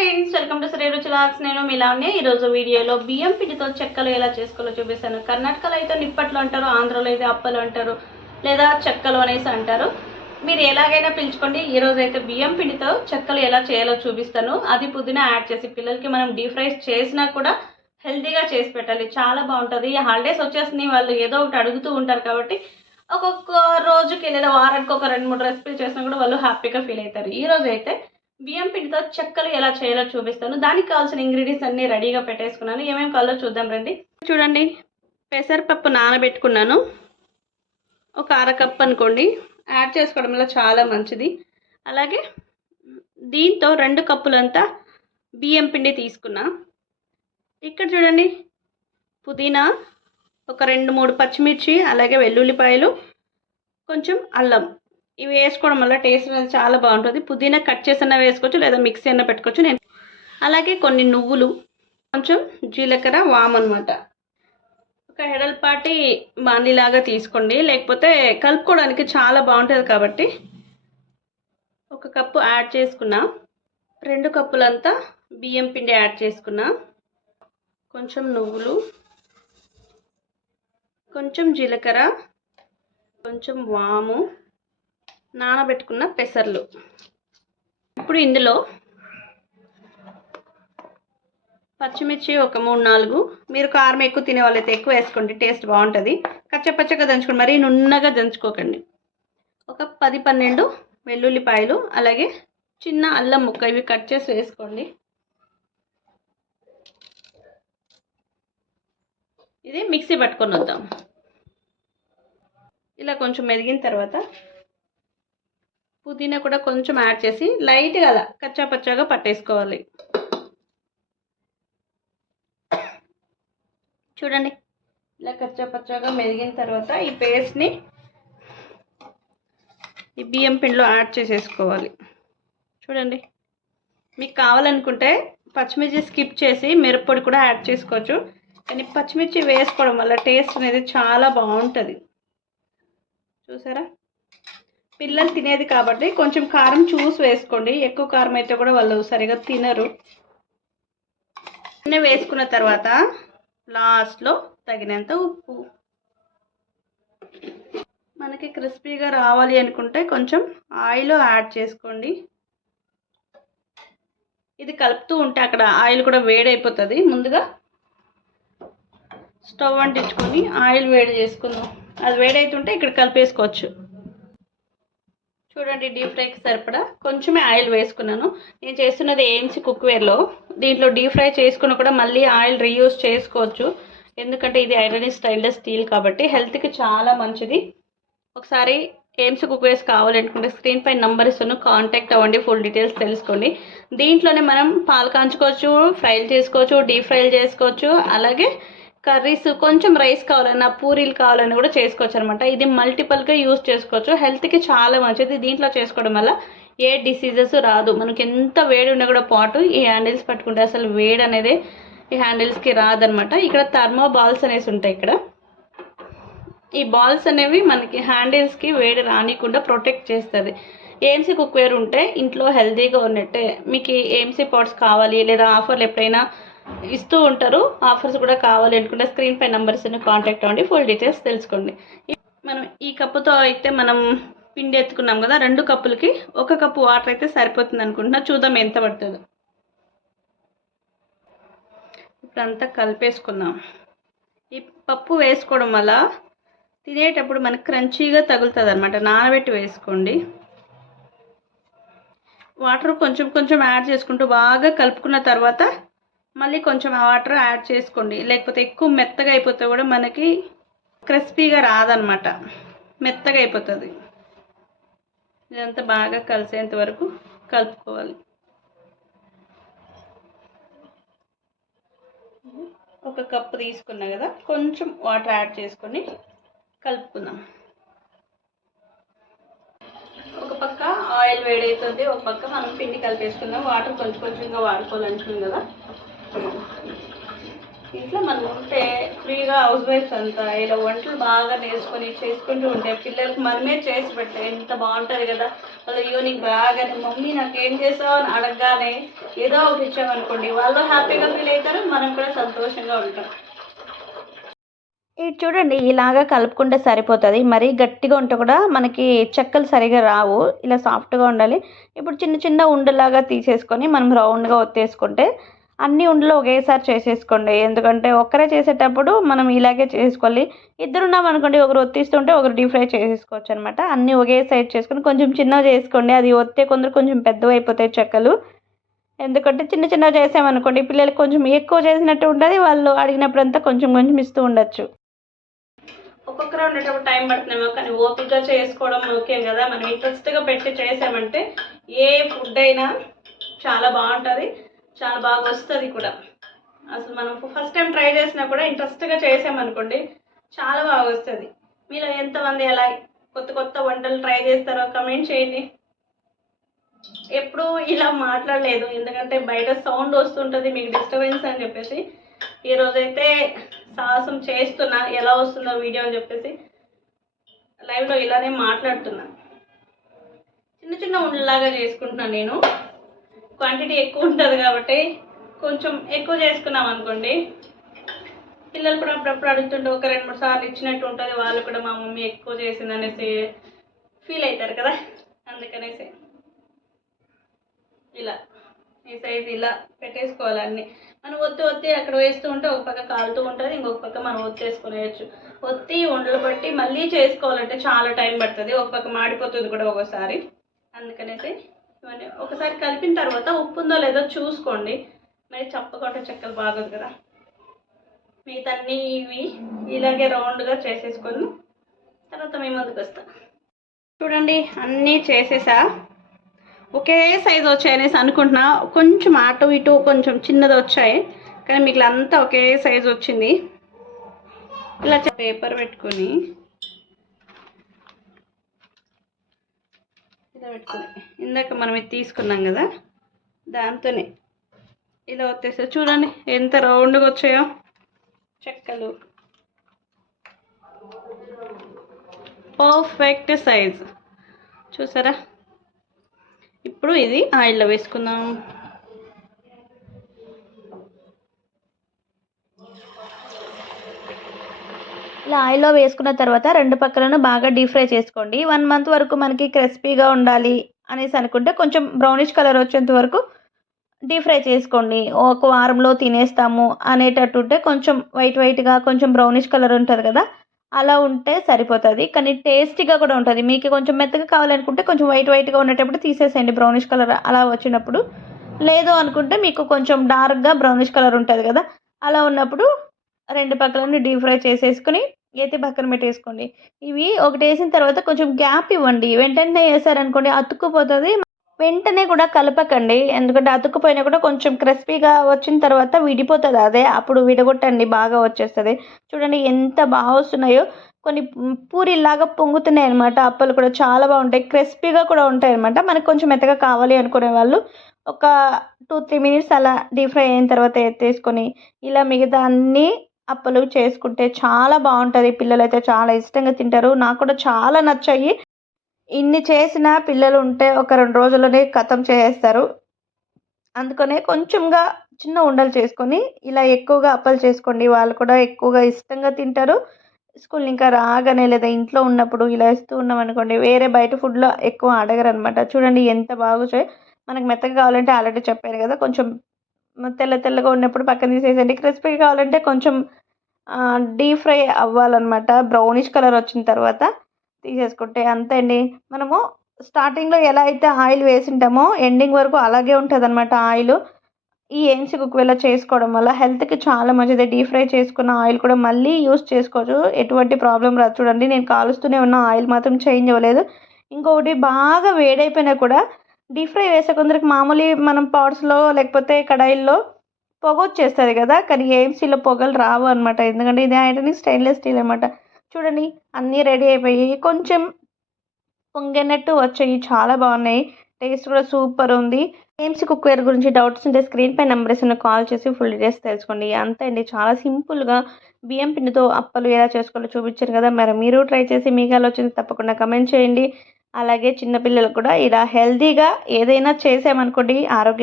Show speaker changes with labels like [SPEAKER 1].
[SPEAKER 1] Friends welcome to Shri రుచిలాక్స్. నేను మిలానే ఈరోజు వీడియోలో బియ్యం పిండితో చెక్కలు ఎలా చేసుకోవాలో చూపిస్తాను. కర్ణాటకలో అయితే నిప్పట్లు అంటారు ఆంధ్రలో అయితే అప్పలు అంటారు లేదా చెక్కలు అనేసి అంటారు. మీరు ఎలాగైనా పిలుచుకోండి. ఈ రోజు అయితే బియ్యం పిండితో చెక్కలు ఎలా చేయాలో చూపిస్తాను. అది పుదీనా యాడ్ చేసి పిల్లలకి మనం డీప్ ఫ్రైస్ చేసినా కూడా హెల్తీగా చేసి పెట్టాలి. చాలా బాగుంటుంది. ఈ హాలిడేస్ వచ్చేస్తున్నాయి. వాళ్ళు ఏదో ఒకటి అడుగుతూ ఉంటారు కాబట్టి ఒక్కొక్క రోజుకి లేదా వారానికి ఒక రెండు మూడు రెసిపీలు చేసినా కూడా వాళ్ళు హ్యాపీగా ఫీల్ అవుతారు. ఈ రోజు అయితే బియ్యం పిండితో చెక్కలు ఎలా చేయాలో చూపిస్తాను. దానికి కావాల్సిన ఇంగ్రీడియంట్స్ అన్ని రెడీగా పెట్టేసుకున్నాను. ఏమేమి కావాలో చూద్దాం రండి. చూడండి పెసరపప్పు నానబెట్టుకున్నాను. ఒక అర అనుకోండి. యాడ్ చేసుకోవడం వల్ల చాలా మంచిది. అలాగే దీంతో రెండు కప్పులంతా బియ్యం పిండి తీసుకున్నా. ఇక్కడ చూడండి పుదీనా ఒక రెండు మూడు పచ్చిమిర్చి అలాగే వెల్లుల్లిపాయలు కొంచెం అల్లం. ఇవి వేసుకోవడం వల్ల టేస్ట్ అనేది చాలా బాగుంటుంది. పుదీనా కట్ చేసిన వేసుకోవచ్చు లేదా మిక్సీ అయినా పెట్టుకోవచ్చు. నేను అలాగే కొన్ని నువ్వులు కొంచెం జీలకర్ర వామ్ అనమాట ఒక హెడల్పాటి బాండిలాగా తీసుకోండి. లేకపోతే కలుపుకోవడానికి చాలా బాగుంటుంది కాబట్టి ఒక కప్పు యాడ్ చేసుకున్నా రెండు కప్పులంతా బియ్యం పిండి యాడ్ చేసుకున్నా కొంచెం నువ్వులు కొంచెం జీలకర్ర కొంచెం వాము నానబెట్టుకున్న పెసర్లు. ఇప్పుడు ఇందులో పచ్చిమిర్చి ఒక మూడు నాలుగు. మీరు కారం ఎక్కువ తినే వాళ్ళైతే ఎక్కువ వేసుకోండి టేస్ట్ బాగుంటుంది. కచ్చపచ్చగా దంచుకోండి మరీ నున్నగా దంచుకోకండి. ఒక పది పన్నెండు వెల్లుల్లిపాయలు అలాగే చిన్న అల్లం ముక్క ఇవి కట్ చేసి వేసుకోండి. ఇది మిక్సీ పట్టుకొని వద్దాం. ఇలా కొంచెం మెదిగిన తర్వాత పుదీనా కూడా కొంచెం యాడ్ చేసి లైట్గా అలా కచ్చాపచ్చాగా పట్టేసుకోవాలి. చూడండి. ఇలా కచ్చా మెరిగిన మెదిగిన తర్వాత ఈ పేస్ట్ని ఈ బియ్యం పిండిలో యాడ్ చేసేసుకోవాలి. చూడండి. మీకు కావాలనుకుంటే పచ్చిమిర్చి స్కిప్ చేసి మిరప్పొడి కూడా యాడ్ చేసుకోవచ్చు. కానీ పచ్చిమిర్చి వేసుకోవడం వల్ల టేస్ట్ అనేది చాలా బాగుంటుంది. చూసారా? పిల్లలు తినేది కాబట్టి కొంచెం కారం చూసి వేసుకోండి. ఎక్కువ కారం అయితే కూడా వాళ్ళు సరిగా తినరు. అన్నీ వేసుకున్న తర్వాత లాస్ట్లో తగినంత ఉప్పు. మనకి క్రిస్పీగా రావాలి అనుకుంటే కొంచెం ఆయిల్ యాడ్ చేసుకోండి. ఇది కలుపుతూ ఉంటే అక్కడ ఆయిల్ కూడా వేడైపోతుంది. ముందుగా స్టవ్ అంటించుకొని ఆయిల్ వేడి చేసుకుందాం. అది వేడైతుంటే ఇక్కడ కలిపేసుకోవచ్చు. చూడండి డీప్ ఫ్రైకి సరిపడా కొంచెమే ఆయిల్ వేసుకున్నాను. నేను చేస్తున్నది ఏమ్స్ కుక్వేర్లో దీంట్లో డీప్ ఫ్రై చేసుకుని కూడా మళ్ళీ ఆయిల్ రీయూజ్ చేసుకోవచ్చు. ఎందుకంటే ఇది ఐరన్ స్టైల్లెస్ స్టీల్ కాబట్టి హెల్త్కి చాలా మంచిది. ఒకసారి ఏమ్స్ కుక్వేర్స్ కావాలనుకుంటే స్క్రీన్ పై నంబర్ ఇస్తాను. కాంటాక్ట్ అవ్వండి ఫుల్ డీటెయిల్స్ తెలుసుకోండి. దీంట్లోనే మనం పాలు కాంచుకోవచ్చు ఫ్రైలు చేసుకోవచ్చు డీప్ ఫ్రైలు చేసుకోవచ్చు. అలాగే కర్రీస్ కొంచెం రైస్ కావాలన్నా పూరీలు కావాలన్నా కూడా చేసుకోవచ్చు అనమాట ఇది మల్టిపల్గా యూస్ చేసుకోవచ్చు. హెల్త్కి చాలా మంచిది. దీంట్లో చేసుకోవడం వల్ల ఏ డిసీజెస్ రాదు. మనకి ఎంత వేడి ఉన్నా కూడా పాటు ఈ హ్యాండిల్స్ పట్టుకుంటే అసలు వేడి అనేది ఈ హ్యాండిల్స్కి రాదనమాట. ఇక్కడ థర్మో బాల్స్ అనేసి ఉంటాయి ఇక్కడ. ఈ బాల్స్ అనేవి మనకి హ్యాండిల్స్కి వేడి రానికుండా ప్రొటెక్ట్ చేస్తుంది. ఏఎంసీ కుక్వేర్ ఉంటే ఇంట్లో హెల్తీగా ఉన్నట్టే. మీకు ఏఎంసీ పాట్స్ కావాలి లేదా ఆఫర్లు ఎప్పుడైనా ఇస్తూ ఉంటారు. ఆఫర్స్ కూడా కావాలి అనుకుంటే స్క్రీన్ పై నెంబర్స్ కాంటాక్ట్ అవ్వండి. ఫుల్ డీటెయిల్స్ తెలుసుకోండి. మనం ఈ కప్పుతో అయితే మనం పిండి ఎత్తుకున్నాం కదా రెండు కప్పులకి ఒక కప్పు వాటర్ అయితే సరిపోతుంది అనుకుంటున్నా. చూద్దాం ఎంత పడుతుందో. ఇప్పుడంతా కలిపేసుకుందాం. ఈ పప్పు వేసుకోవడం వల్ల తినేటప్పుడు మనకు క్రంచీగా తగులుతుంది అనమాట నానబెట్టి వేసుకోండి. వాటర్ కొంచెం కొంచెం యాడ్ చేసుకుంటూ బాగా కలుపుకున్న తర్వాత మళ్ళీ కొంచెం వాటర్ యాడ్ చేసుకోండి. లేకపోతే ఎక్కువ మెత్తగా అయిపోతే కూడా మనకి క్రిస్పీగా రాదనమాట. మెత్తగా అయిపోతుంది. ఇదంతా బాగా కలిసేంత వరకు కలుపుకోవాలి. ఒక కప్పు తీసుకున్నా కదా కొంచెం వాటర్ యాడ్ చేసుకొని కలుపుకుందాం. ఒక పక్క ఆయిల్ వేడవుతుంది ఒక పక్క మనం పిండి కలిపేసుకుందాం. వాటర్ కొంచెం కొంచెంగా వాడుకోవాలనుకున్నాం కదా. ఇట్లా మనం ఉంటే ఫ్రీగా హౌస్ వైఫ్స్ అంతా ఇలా వంటలు బాగా నేర్చుకొని చేసుకుంటూ ఉంటే పిల్లలకు మనమే చేసి పెట్టే ఎంత బాగుంటుంది కదా. వాళ్ళు ఈవినింగ్ బాగా మమ్మీ నాకు ఏం చేసావు? అని అడగగానే ఏదో ఒకటి ఇచ్చామనుకోండి వాళ్ళు హ్యాపీగా ఫీల్ అవుతారు మనం కూడా సంతోషంగా ఉంటాం.
[SPEAKER 2] ఇది చూడండి ఇలాగా కలుపుకుంటే సరిపోతుంది. మరీ గట్టిగా ఉంటే కూడా మనకి చెక్కలు సరిగా రావు. ఇలా సాఫ్ట్గా ఉండాలి. ఇప్పుడు చిన్న చిన్న ఉండలాగా తీసేసుకొని మనం రౌండ్గా ఒత్తేసుకుంటే అన్ని ఉండలు ఒకేసారి చేసేసుకోండి. ఎందుకంటే ఒక్కరే చేసేటప్పుడు మనం ఇలాగే చేసుకోవాలి. ఇద్దరున్నాం అనుకోండి ఒకరు ఒత్తిస్తుంటే ఒకరు డీప్ ఫ్రై చేసేసుకోవచ్చు అనమాట అన్నీ ఒకే సైడ్ చేసుకొని కొంచెం చిన్నగా చేసుకోండి. అది ఒత్తే కొందరు కొంచెం పెద్దవి అయిపోతాయి చెక్కలు. ఎందుకంటే చిన్న చిన్నగా చేసామనుకోండి పిల్లలకి కొంచెం ఎక్కువ చేసినట్టు ఉంటుంది. వాళ్ళు అడిగినప్పుడంతా కొంచెం కొంచెం ఇస్తూ ఉండొచ్చు.
[SPEAKER 1] ఒక్కొక్కరు ఉండేటప్పుడు టైం పడుతుందేమో కానీ ఓపికగా చేసుకోవడం ముఖ్యం కదా. మనం ఇంట్రెస్ట్గా పెట్టి చేసామంటే ఏ ఫుడ్ అయినా చాలా బాగుంటుంది. చాలా బాగా వస్తుంది కూడా. అసలు మనం ఫస్ట్ టైం ట్రై చేసినా కూడా ఇంట్రెస్ట్గా చేసామనుకోండి చాలా బాగా వస్తుంది. మీరు ఎంతమంది ఎలా కొత్త కొత్త వంటలు ట్రై చేస్తారో కమెంట్ చేయండి. ఎప్పుడు ఇలా మాట్లాడలేదు ఎందుకంటే బయట సౌండ్ వస్తుంటుంది మీకు డిస్టర్బెన్స్ అని చెప్పేసి. ఈరోజైతే సాహసం చేస్తున్నా ఎలా వస్తుందో వీడియో అని చెప్పేసి. లైవ్లో ఇలానే మాట్లాడుతున్నా. చిన్న చిన్న ఉండలాగా చేసుకుంటున్నాను నేను. క్వాంటిటీ ఎక్కువ ఉంటుంది కాబట్టి కొంచెం ఎక్కువ చేసుకున్నాం అనుకోండి. పిల్లలు కూడా అప్పుడప్పుడు అడుగుతుంటే ఒక రెండు మూడు సార్లు ఇచ్చినట్టు ఉంటుంది. వాళ్ళు కూడా మా మమ్మీ ఎక్కువ చేసింది అనేసి ఫీల్ అవుతారు కదా. అందుకనేసి ఇలా ఈ సైజ్ ఇలా పెట్టేసుకోవాలన్నీ మనం ఒత్తి ఒత్తి అక్కడ వేస్తూ ఉంటే ఒక పక్క కాలుతూ ఉంటుంది ఇంకొక పక్క మనం ఒత్తేసుకునేయచ్చు. ఒత్తి ఉండలు బట్టి మళ్ళీ చేసుకోవాలంటే చాలా టైం పడుతుంది. ఒక పక్క మాడిపోతుంది కూడా ఒకసారి. అందుకనేసి ఇవన్నీ ఒకసారి కలిపిన తర్వాత ఉప్పు ఉందో లేదో చూసుకోండి. మరి చప్పకొట్ట చెక్కలు బాగోదు కదా. మిగతాన్నీ ఇవి ఇలాగే రౌండ్గా చేసేసుకొని తర్వాత మేము ముందుకు వస్తాం. చూడండి అన్నీ చేసేసా. ఒకే సైజు వచ్చాయనేసి అనుకుంటున్నా. కొంచెం అటు ఇటు కొంచెం చిన్నది వచ్చాయి. కానీ మీకు అంతా ఒకే సైజు వచ్చింది. ఇలా పేపర్ పెట్టుకొని ఇలా పెట్టుకొని ఇందాక మనం ఇది తీసుకున్నాం కదా దాంతోనే ఇలా వచ్చేసి చూడండి ఎంత రౌండ్గా వచ్చాయో చెక్కలు. Perfect size. చూసారా? ఇప్పుడు ఇది ఆయిల్లో వేసుకుందాం.
[SPEAKER 2] ఇలా ఆయిల్లో వేసుకున్న తర్వాత రెండు పక్కలను బాగా డీప్ ఫ్రై చేసుకోండి. వన్ మంత్ వరకు మనకి క్రిస్పీగా ఉండాలి అనేసి అనుకుంటే కొంచెం బ్రౌనిష్ కలర్ వచ్చేంత వరకు డీప్ ఫ్రై చేసుకోండి. ఒక వారంలో తినేస్తాము అనేటట్టు ఉంటే కొంచెం వైట్ వైట్గా కొంచెం బ్రౌనిష్ కలర్ ఉంటుంది కదా అలా ఉంటే సరిపోతుంది. కానీ టేస్టీగా కూడా ఉంటుంది. మీకు కొంచెం మెత్తగా కావాలనుకుంటే కొంచెం వైట్ వైట్గా ఉండేటప్పుడు తీసేసేయండి బ్రౌనిష్ కలర్ అలా వచ్చినప్పుడు. లేదు అనుకుంటే మీకు కొంచెం డార్క్గా బ్రౌనిష్ కలర్ ఉంటుంది కదా అలా ఉన్నప్పుడు రెండు పక్కలన్నీ డీప్ ఫ్రై చేసేసుకుని అయితే పక్కన పెట్టేసుకోండి. ఇవి ఒకటి వేసిన తర్వాత కొంచెం గ్యాప్ ఇవ్వండి. వెంటనే వేసారనుకోండి అతుక్కుపోతుంది. వెంటనే కూడా కలపకండి. ఎందుకంటే అతుక్కుపోయినా కూడా కొంచెం క్రిస్పీగా వచ్చిన తర్వాత విడిపోతుంది అదే. అప్పుడు విడగొట్టండి బాగా వచ్చేస్తుంది. చూడండి ఎంత బాగా వస్తున్నాయో. కొన్ని పూరిలాగా పొంగుతున్నాయి అనమాట అప్పలు కూడా చాలా బాగుంటాయి. క్రిస్పీగా కూడా ఉంటాయి అనమాట మనకు కొంచెం మెత్తగా కావాలి అనుకునే వాళ్ళు ఒక టూ త్రీ మినిట్స్ అలా డీప్ ఫ్రై అయిన తర్వాత ఎత్తేసుకొని ఇలా మిగతా అన్నీ అప్పలు చేసుకుంటే చాలా బాగుంటుంది. పిల్లలు అయితే చాలా ఇష్టంగా తింటారు. నాకు కూడా చాలా నచ్చాయి. ఇన్ని చేసిన పిల్లలు ఉంటే ఒక రెండు రోజుల్లోనే ఖతం చేసేస్తారు. అందుకనే కొంచెంగా చిన్న ఉండలు చేసుకొని ఇలా ఎక్కువగా అప్పలు చేసుకోండి. వాళ్ళు కూడా ఎక్కువగా ఇష్టంగా తింటారు. స్కూల్ ఇంకా రాగానే లేదా ఇంట్లో ఉన్నప్పుడు ఇలా ఇస్తూ ఉన్నాం అనుకోండి వేరే బయట ఫుడ్లో ఎక్కువ అడగరు అనమాట చూడండి ఎంత బాగుంటాయి మనకు మెత్తగా కావాలంటే ఆల్రెడీ చెప్పాను కదా కొంచెం తెల్ల తెల్లగా ఉన్నప్పుడు పక్కన తీసేసండి క్రిస్పీ కావాలంటే కొంచెం డీప్ ఫ్రై అవ్వాలన్నమాట. బ్రౌనిష్ కలర్ వచ్చిన తర్వాత తీసేసుకుంటే అంతే అండి మనము స్టార్టింగ్లో ఎలా అయితే ఆయిల్ వేసింటామో ఎండింగ్ వరకు అలాగే ఉంటుంది అనమాట ఆయిల్. ఈ ఏన్సి కుక్వేలా చేసుకోవడం వల్ల హెల్త్కి చాలా మంచిది. డీప్ ఫ్రై చేసుకున్న ఆయిల్ కూడా మళ్ళీ యూస్ చేసుకోవచ్చు. ఎటువంటి ప్రాబ్లం రాదు. చూడండి నేను కాలుస్తూనే ఉన్న ఆయిల్ మాత్రం చేంజ్ అవ్వలేదు. ఇంకొకటి బాగా వేడైపోయినా కూడా డీప్ ఫ్రై వేసే కొందరికి మామూలు మనం పాట్స్లో లేకపోతే కడాయిల్లో పొగ వచ్చేస్తుంది కదా కానీ ఏఎంసీలో పొగలు రావు అనమాట ఎందుకంటే ఇది ఐటన్ స్టెయిన్లెస్ స్టీల్ అనమాట చూడండి అన్నీ రెడీ అయిపోయి కొంచెం పొంగినట్టు వచ్చాయి. చాలా బాగున్నాయి. టేస్ట్ కూడా సూపర్ ఉంది. ఏమ్స్ కుక్వేర్ గురించి డౌట్స్ ఉంటే స్క్రీన్ పై నెంబర్స్ కాల్ చేసి ఫుల్ డీటెయిల్స్ తెలుసుకోండి. అంతే అండి చాలా సింపుల్గా బియ్యం పిండితో అప్పలు ఎలా చేసుకోవాలో చూపించారు కదా. మరి మీరు ట్రై చేసి మీకు ఎలా వచ్చింది తప్పకుండా కమెంట్ చేయండి. అలాగే చిన్నపిల్లలు కూడా ఇలా హెల్తీగా ఏదైనా చేసామనుకోండి ఆరోగ్య